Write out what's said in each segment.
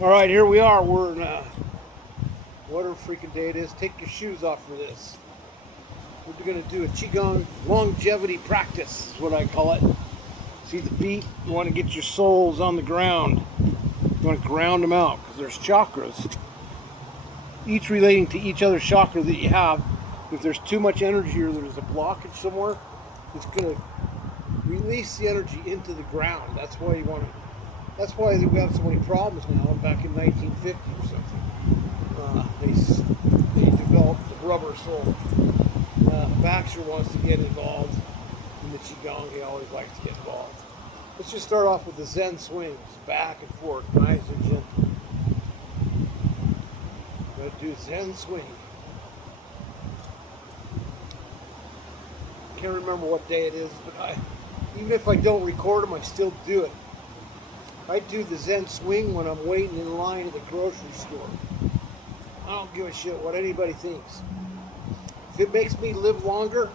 All right, here we are. We're in whatever freaking day it is. Take your shoes off for this. We're going to do a Qigong longevity practice, is what I call it. See the feet? You want to get your soles on the ground. You want to ground them out because there's chakras, each relating to each other chakra that you have. If there's too much energy or there's a blockage somewhere, it's going to release the energy into the ground. That's why you want to. That's why we have so many problems now. Back in 1950 or something, they developed the rubber sole. Baxter wants to get involved in the Qigong. He always likes to get involved. Let's just start off with the Zen swings, back and forth, nice and gentle. We're going to do Zen swing. Can't remember what day it is, but even if I don't record them, I still do it. I do the Zen swing when I'm waiting in line at the grocery store. I don't give a shit what anybody thinks. If it makes me live longer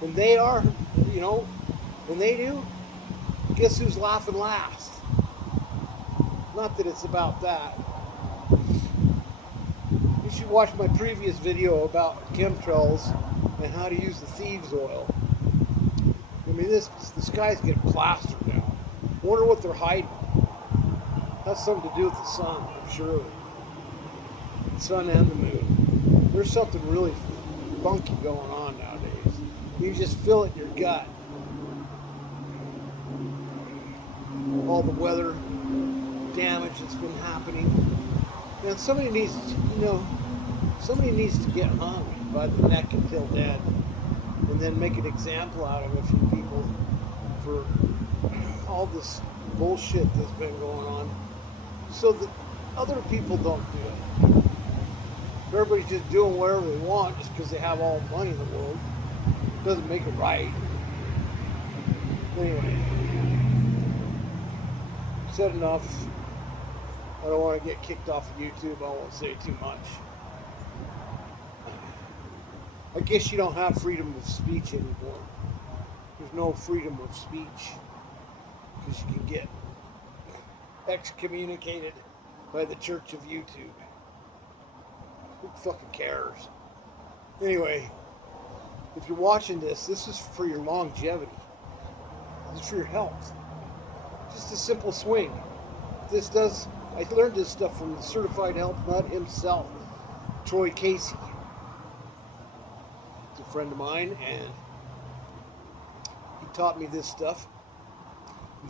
than they are, than they do, guess who's laughing last? Not that it's about that. You should watch my previous video about chemtrails and how to use the thieves' oil. I mean, the sky's getting plastered now. I wonder what they're hiding. Has something to do with the sun, I'm sure. The sun and the moon. There's something really funky going on nowadays. You just feel it in your gut. All the weather damage that's been happening. And somebody needs to get hung by the neck until dead, and then make an example out of a few people for all this bullshit that's been going on, so that other people don't do it. Everybody's just doing whatever they want just because they have all the money in the world. It doesn't make it right. Anyway, said enough. I don't want to get kicked off of YouTube. I won't say too much. I guess you don't have freedom of speech anymore. There's no freedom of speech because you can get excommunicated by the Church of YouTube. Who fucking cares? Anyway, if you're watching this is for your longevity. This is for your health. Just a simple swing. I learned this stuff from the certified health nut himself, Troy Casey. He's a friend of mine, and he taught me this stuff.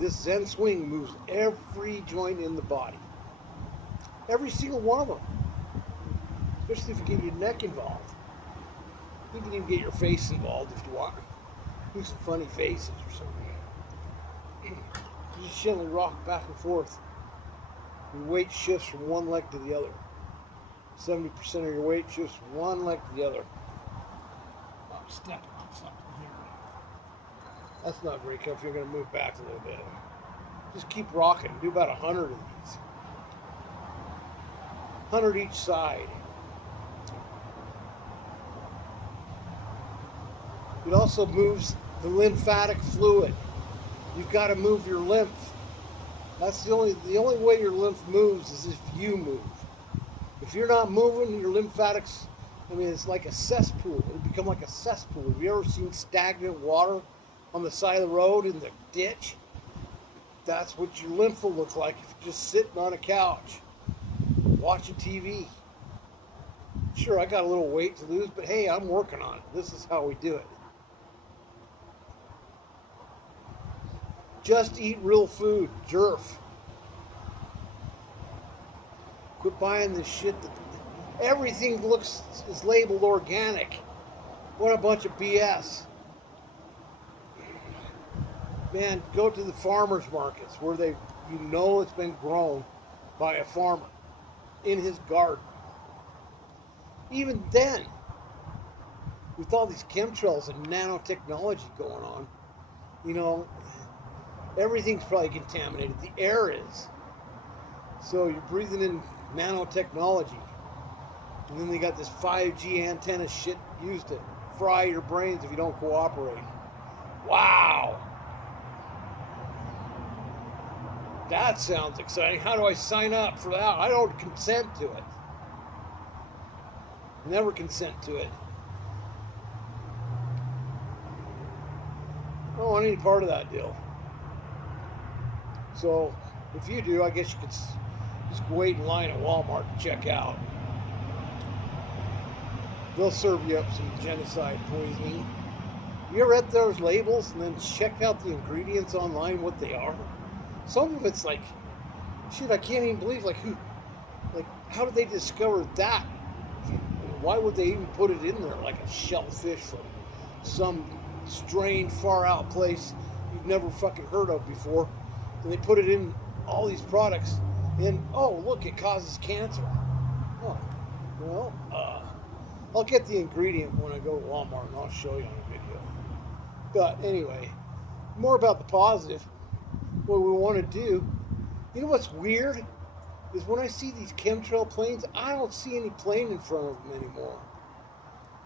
This Zen swing moves every joint in the body. Every single one of them. Especially if you get your neck involved. You can even get your face involved if you want. Do some funny faces or something. You just gently rock back and forth. Your weight shifts from one leg to the other. 70% of your weight shifts from one leg to the other. I'm stepping on something here. That's not very comfy. You're going to move back a little bit. Just keep rocking. Do about 100 of these. 100 each side. It also moves the lymphatic fluid. You've got to move your lymph. That's the only way your lymph moves is if you move. If you're not moving, your lymphatics, it's like a cesspool. It'll become like a cesspool. Have you ever seen stagnant water on the side of the road in the ditch? That's what your lymph will look like if you're just sitting on a couch watching TV. Sure, I got a little weight to lose, but hey, I'm working on it. This is how we do it. Just eat real food, jerf. Quit buying this shit that everything is labeled organic. What a bunch of BS. Man, go to the farmers markets where it's been grown by a farmer in his garden. Even then, with all these chemtrails and nanotechnology going on, everything's probably contaminated. The air is. So you're breathing in nanotechnology. And then they got this 5G antenna shit used to fry your brains if you don't cooperate. Wow. That sounds exciting. How do I sign up for that? I don't consent to it. Never consent to it. I don't want any part of that deal. So, if you do, I guess you could just wait in line at Walmart to check out. They'll serve you up some genocide poisoning. You ever read those labels and then check out the ingredients online, what they are? Some of it's like, shit, I can't even believe, how did they discover that? Why would they even put it in there, like a shellfish from some strange, far out place you've never fucking heard of before? And they put it in all these products, and oh, look, it causes cancer. Oh, well, I'll get the ingredient when I go to Walmart and I'll show you on a video. But anyway, more about the positive. What we want to do, you know what's weird? Is when I see these chemtrail planes, I don't see any plane in front of them anymore.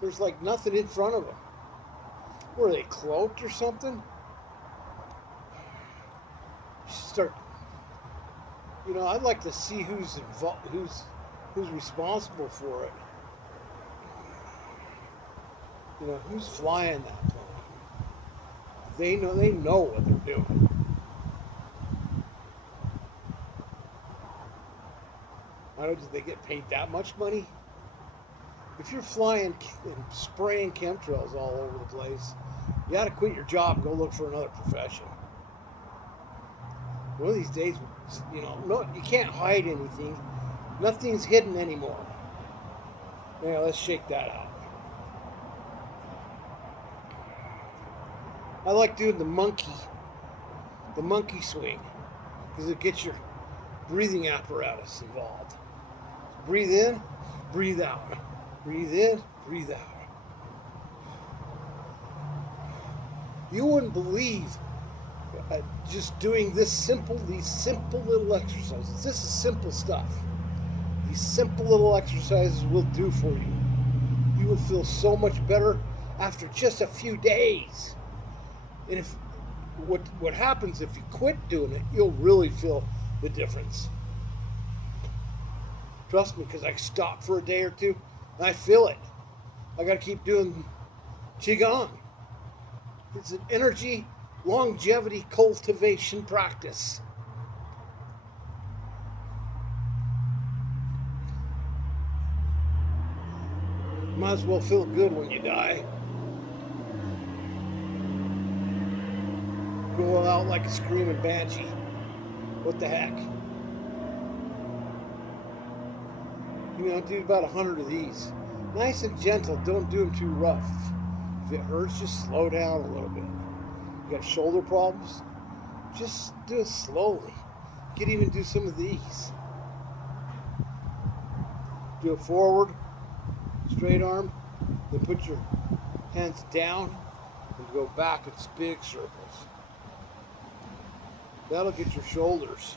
There's like nothing in front of them. Were they cloaked or something? You should start. I'd like to see who's involved, who's responsible for it. Who's flying that plane? They know what they're doing. I don't. Did they get paid that much money? If you're flying and spraying chemtrails all over the place, you got to quit your job and go look for another profession. One of these days, no, you can't hide anything. Nothing's hidden anymore. Now let's shake that out. I like doing the monkey swing, because it gets your breathing apparatus involved. Breathe in, breathe out. Breathe in, breathe out. You wouldn't believe just doing these simple little exercises. This is simple stuff. These simple little exercises will do for you. You would feel so much better after just a few days. And if what happens if you quit doing it, you'll really feel the difference. Trust me, because I stopped for a day or two, and I feel it. I got to keep doing Qigong. It's an energy longevity cultivation practice. Might as well feel good when you die. Go out like a screaming banshee. What the heck? Do about 100 of these. Nice and gentle. Don't do them too rough. If it hurts, just slow down a little bit. You got shoulder problems? Just do it slowly. You can even do some of these. Do it forward, straight arm, then put your hands down and go back in big circles. That'll get your shoulders.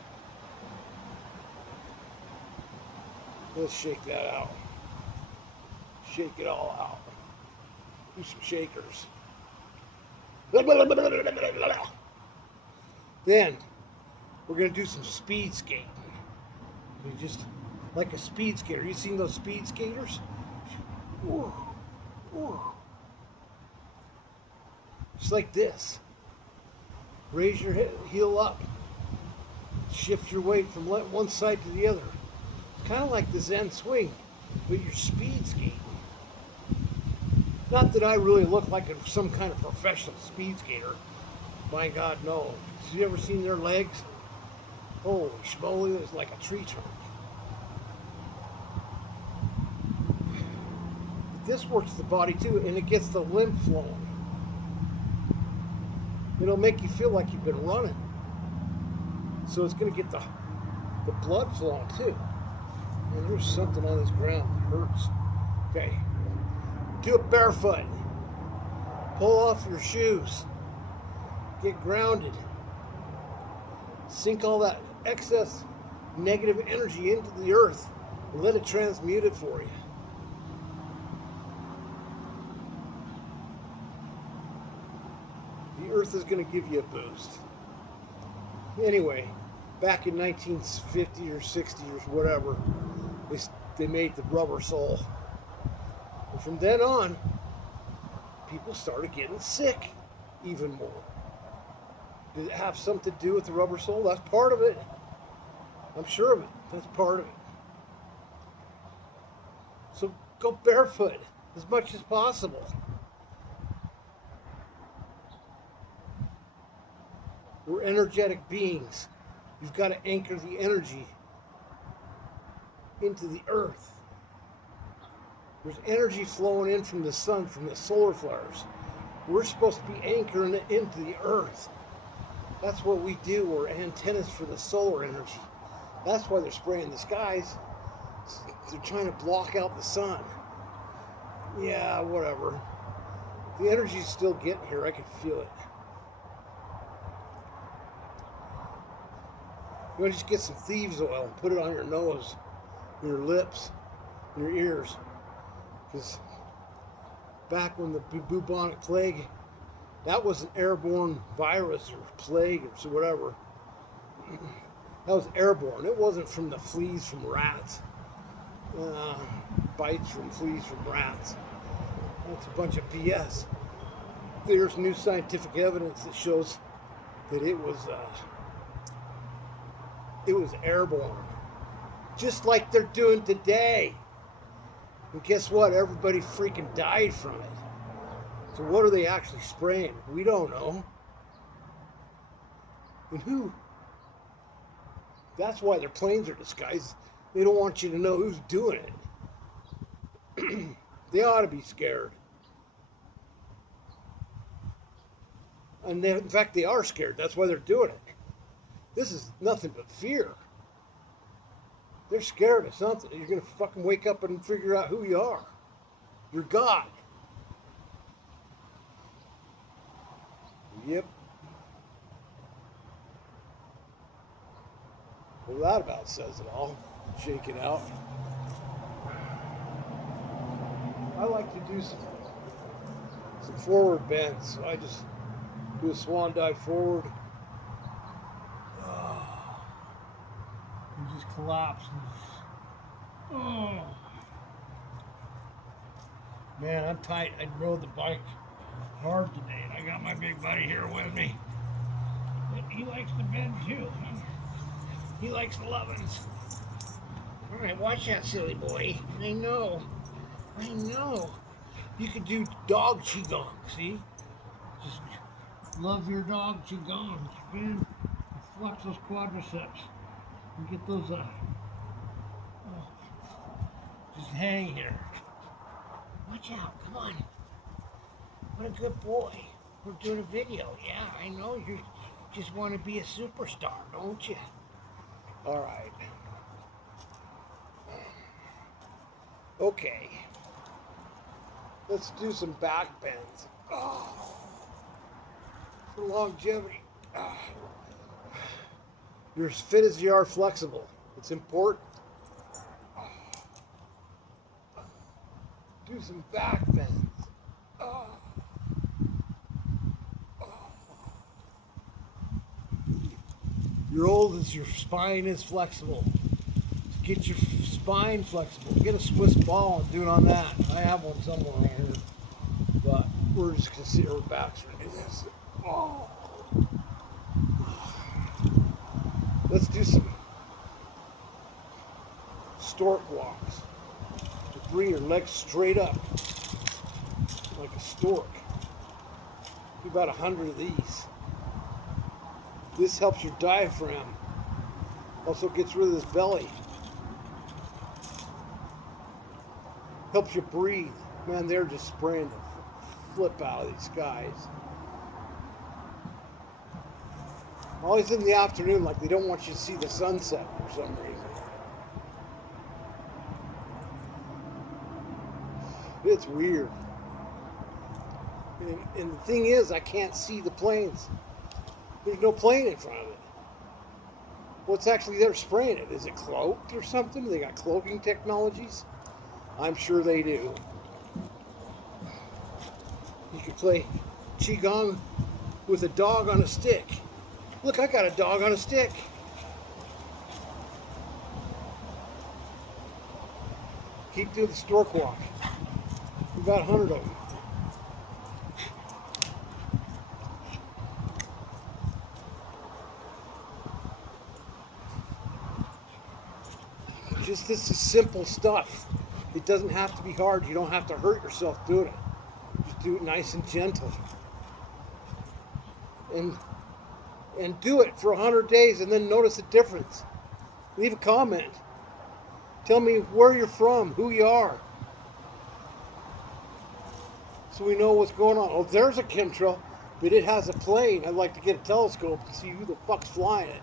Let's shake that out. Shake it all out. Do some shakers. Then we're going to do some speed skating. You just like a speed skater. You seen those speed skaters? Ooh, ooh. Just like this. Raise your heel up. Shift your weight from one side to the other. It's kind of like the Zen swing, but you're speed skating. Not that I really look like some kind of professional speed skater. My God, no. Have you ever seen their legs? Holy schmoly, it's like a tree trunk. This works the body too, and it gets the lymph flowing. It'll make you feel like you've been running. So it's going to get the blood flowing too. And there's something on this ground that hurts. Okay. Do it barefoot. Pull off your shoes. Get grounded. Sink all that excess negative energy into the earth and let it transmute it for you. The earth is going to give you a boost. Anyway, back in 1950 or 60 or whatever, they made the rubber sole. And from then on, people started getting sick even more. Did it have something to do with the rubber sole? That's part of it. I'm sure of it. That's part of it. So go barefoot as much as possible. We're energetic beings. You've got to anchor the energy into the earth. There's energy flowing in from the sun, from the solar flares. We're supposed to be anchoring it into the earth. That's what we do. We're antennas for the solar energy. That's why they're spraying the skies. They're trying to block out the sun. Yeah, whatever. The energy's still getting here. I can feel it. You want to just get some thieves oil and put it on your nose, your lips, your ears. Because back when the bubonic plague, that was an airborne virus or plague or whatever. That was airborne. It wasn't from the fleas from rats. Bites from fleas from rats. That's a bunch of BS. There's new scientific evidence that shows that it was airborne. Just like they're doing today. And guess what? Everybody freaking died from it. So what are they actually spraying? We don't know. And who? That's why their planes are disguised. They don't want you to know who's doing it. They ought to be scared. And in fact, they are scared. That's why they're doing it. This is nothing but fear. They're scared of something. You're going to fucking wake up and figure out who you are. You're God. Yep. Well, that about says it all. Shake it out. I like to do some forward bends. So I just do a swan dive forward. And just collapse. Oh. Man, I'm tight. I rode the bike hard today, and I got my big buddy here with me. But he likes to bend too. He likes the lovin's. All right, watch out, silly boy. I know. You could do dog qigong, see? Just love your dog qigong. Spin, flex those quadriceps. And get those, just hang here. Watch out, come on. What a good boy. We're doing a video. Yeah, I know. You just want to be a superstar, don't you? All right. Okay. Let's do some back bends. For longevity. You're as fit as you are flexible. It's important. Do some back bends. You're old as your spine is flexible. Get your spine flexible. Get a Swiss ball and do it on that. I have one somewhere around here. But we're just going to see our backs are doing this. Let's do some stork walks. Just bring your legs straight up like a stork. Do about 100 of these. This helps your diaphragm. Also gets rid of this belly. Helps you breathe. Man, they're just spraying the flip out of these guys. Always in the afternoon, like they don't want you to see the sunset for some reason. It's weird. And the thing is, I can't see the planes. There's no plane in front of it. What's actually there spraying it? Is it cloaked or something? They got cloaking technologies? I'm sure they do. You could play Qigong with a dog on a stick. Look, I got a dog on a stick. Keep doing the stork walk. We've got 100 of them. Just this is simple stuff. It doesn't have to be hard. You don't have to hurt yourself doing it. Just do it nice and gentle. And do it for 100 days and then notice the difference. Leave a comment. Tell me where you're from, who you are. So we know what's going on. Oh, there's a chemtrail, but it has a plane. I'd like to get a telescope and see who the fuck's flying it.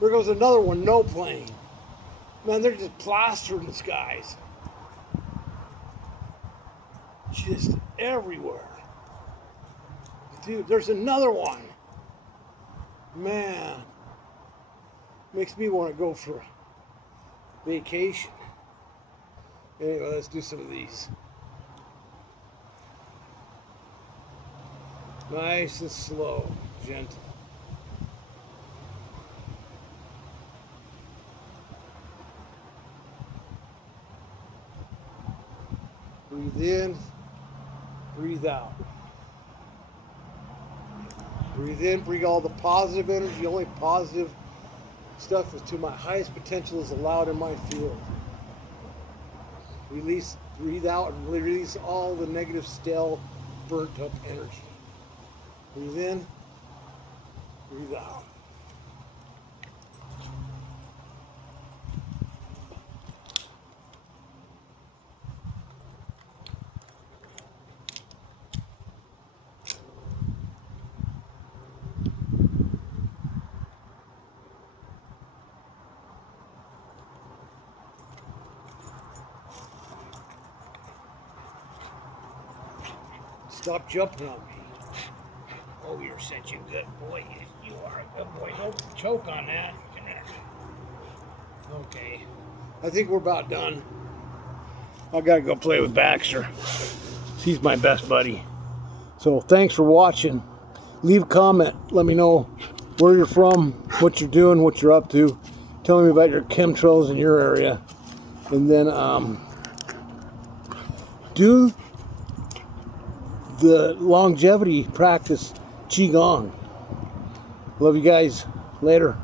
There goes another one, no plane. Man, they're just plastering the skies. Just everywhere. Dude, there's another one. Man. Makes me want to go for a vacation. Anyway, let's do some of these. Nice and slow, gentle. Breathe in, breathe out. Breathe in, bring all the positive energy. Only positive stuff is to my highest potential is allowed in my field. Release, breathe out, and release all the negative, stale, burnt up energy. Breathe in, breathe out. Stop jumping on me. Oh, you're such a good boy. You are a good boy. Don't choke on that. Come here. Okay. I think we're about done. I gotta go play with Baxter. He's my best buddy. So thanks for watching. Leave a comment. Let me know where you're from, what you're doing, what you're up to. Tell me about your chemtrails in your area. And then do the longevity practice, Qigong. Love you guys. Later.